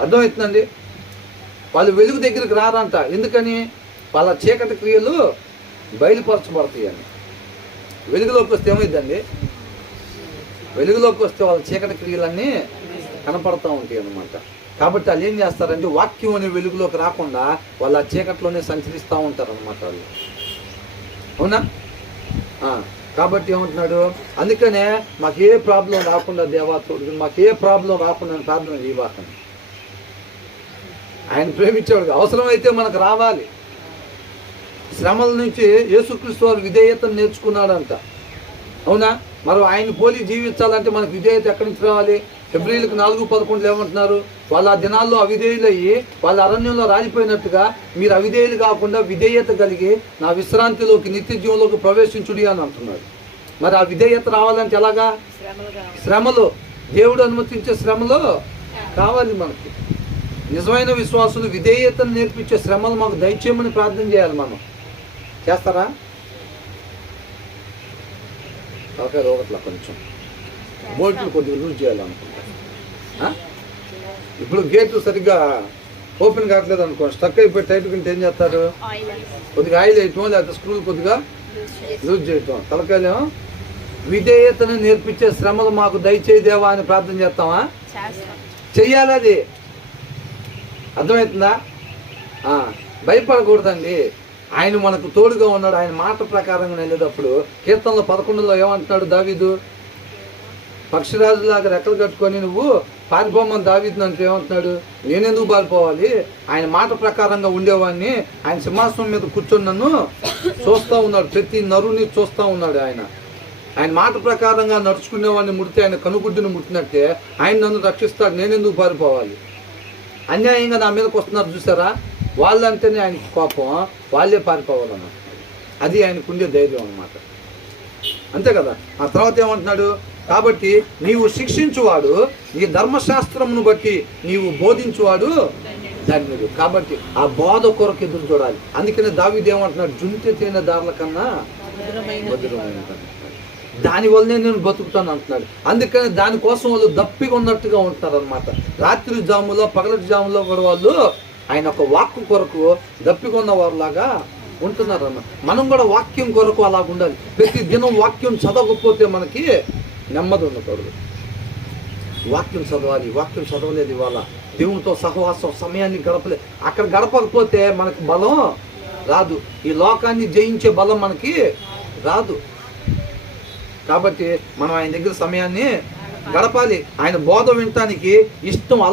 అర్థమవుతుందండి? వాళ్ళు వెలుగు దగ్గరికి రారంట. ఎందుకని? వాళ్ళ చీకటి క్రియలు బయలుపరచబడతాయి అని. వెలుగులోకి వస్తే ఏమైందండి? వెలుగులోకి వస్తే వాళ్ళ చీకటి క్రియలన్నీ కనపడతా ఉంటాయి అన్నమాట. కాబట్టి వాళ్ళు ఏం చేస్తారంటే వాక్యం అనే వెలుగులోకి రాకుండా వాళ్ళు ఆ చీకట్లోనే సంచరిస్తూ ఉంటారు అన్నమాట వాళ్ళు. అవునా? కాబట్టి ఏమంటున్నాడు? అందుకనే మాకు ఏ ప్రాబ్లం రాకుండా దేవా తోడు, మాకు ఏ ప్రాబ్లం రాకుండా ప్రార్థన చేయబాకండి. ఆయన ప్రేమించేవాడు. అవసరమైతే మనకు రావాలి. శ్రమల నుంచి యేసుక్రీస్తు వారు విధేయతను నేర్చుకున్నాడంట. అవునా? మరి ఆయన పోలి జీవించాలంటే మనకు విధేయత ఎక్కడి నుంచి రావాలి? ఫిబ్రవరికి 4:11 ఏమంటున్నారు? వాళ్ళ ఆ దినాల్లో అవిధేయులయ్యి వాళ్ళ అరణ్యంలో రాలిపోయినట్టుగా మీరు అవిధేయులు కాకుండా విధేయత కలిగి నా విశ్రాంతిలోకి నిత్య జీవంలోకి ప్రవేశించుడి అని అంటున్నాడు. మరి ఆ విధేయత రావాలంటే ఎలాగా? శ్రమలు, దేవుడు అనుమతించే శ్రమలు కావాలి మనకి. నిజమైన విశ్వాసులు విధేయతను నేర్పించే శ్రమలు మాకు దయచేయమని ప్రార్థన చేయాలి. మనం చేస్తారా? ఒకట్లా కొంచెం బోల్ట్లు కొద్దిగా లూజ్ చేయాలనుకుంటా. ఇప్పుడు గేట్లు సరిగ్గా ఓపెన్ కావట్లేదు అనుకో, స్టక్ అయిపోయి టైట్ కింద ఏం చేస్తారు? కొద్దిగా ఆయిల్ వేయటం, లేకపోతే స్క్రూలు కొద్దిగా లూజ్ చేయటం. తలకాయలేమో విధేయతను నేర్పించే శ్రమలు మాకు దయచేయదేవా అని ప్రార్థన చేస్తామా? చెయ్యాలి. అది అర్థమవుతుందా? భయపడకూడదండి. ఆయన మనకు తోడుగా ఉన్నాడు. ఆయన మాట ప్రకారంగా వెళ్ళేటప్పుడు కీర్తనలో 11లో ఏమంటున్నాడు దావీదు? పక్షిరాజులాగా రెక్కలు కట్టుకొని నువ్వు పారిపోమని దావీదుని అంటే ఏమంటున్నాడు? నేనెందుకు పారిపోవాలి? ఆయన మాట ప్రకారంగా ఉండేవాడిని. ఆయన సింహాసనం మీద కూర్చొని నన్ను చూస్తూ ఉన్నాడు. ప్రతి నరుని చూస్తూ ఉన్నాడు. ఆయన మాట ప్రకారంగా నడుచుకునేవాడిని ముడితే ఆయన కనుగుడ్డును ముట్టినట్టే ఆయన నన్ను రక్షిస్తాడు. నేనెందుకు పారిపోవాలి? అన్యాయంగా నా మీదకి వస్తున్నారు చూసారా? వాళ్ళంటేనే ఆయనకి కోపం, వాళ్ళే పారిపోవాలన్నమాట. అది ఆయనకు ఉండే ధైర్యం అన్నమాట. అంతే కదా? ఆ తర్వాత ఏమంటున్నాడు? కాబట్టి నీవు శిక్షించువాడు, నీ ధర్మశాస్త్రమును బట్టి నీవు బోధించువాడు ధన్యుడు. కాబట్టి ఆ బోధ కొరకు ఎదురు చూడాలి. అందుకనే దావీదు ఏమంటున్నాడు? జుంటి తేనె దారుల కన్నా మధురమైన దానివల్లనే నేను బతుకుతాను అంటున్నాడు. అందుకని దానికోసం వాళ్ళు దప్పిగా ఉన్నట్టుగా ఉంటారు అనమాట. రాత్రి జాములో పగలటి జాములో కూడా వాళ్ళు ఆయన ఒక వాక్కు కొరకు దప్పిగా ఉన్న వారిలాగా ఉంటున్నారు అన్న. మనం కూడా వాక్యం కొరకు అలాగ ఉండాలి. ప్రతి దినం వాక్యం చదవకపోతే మనకి నెమ్మది ఉండకూడదు. వాక్యం చదవాలి. వాక్యం చదవలేదు ఇవాళ. దేవునితో సహవాసం సమయాన్ని గడపలేదు. అక్కడ గడపకపోతే మనకి బలం రాదు. ఈ లోకాన్ని జయించే బలం మనకి రాదు. కాబట్టి మనం ఆయన దగ్గర సమయాన్ని గడపాలి. ఆయన బోధ వినటానికి ఇష్టం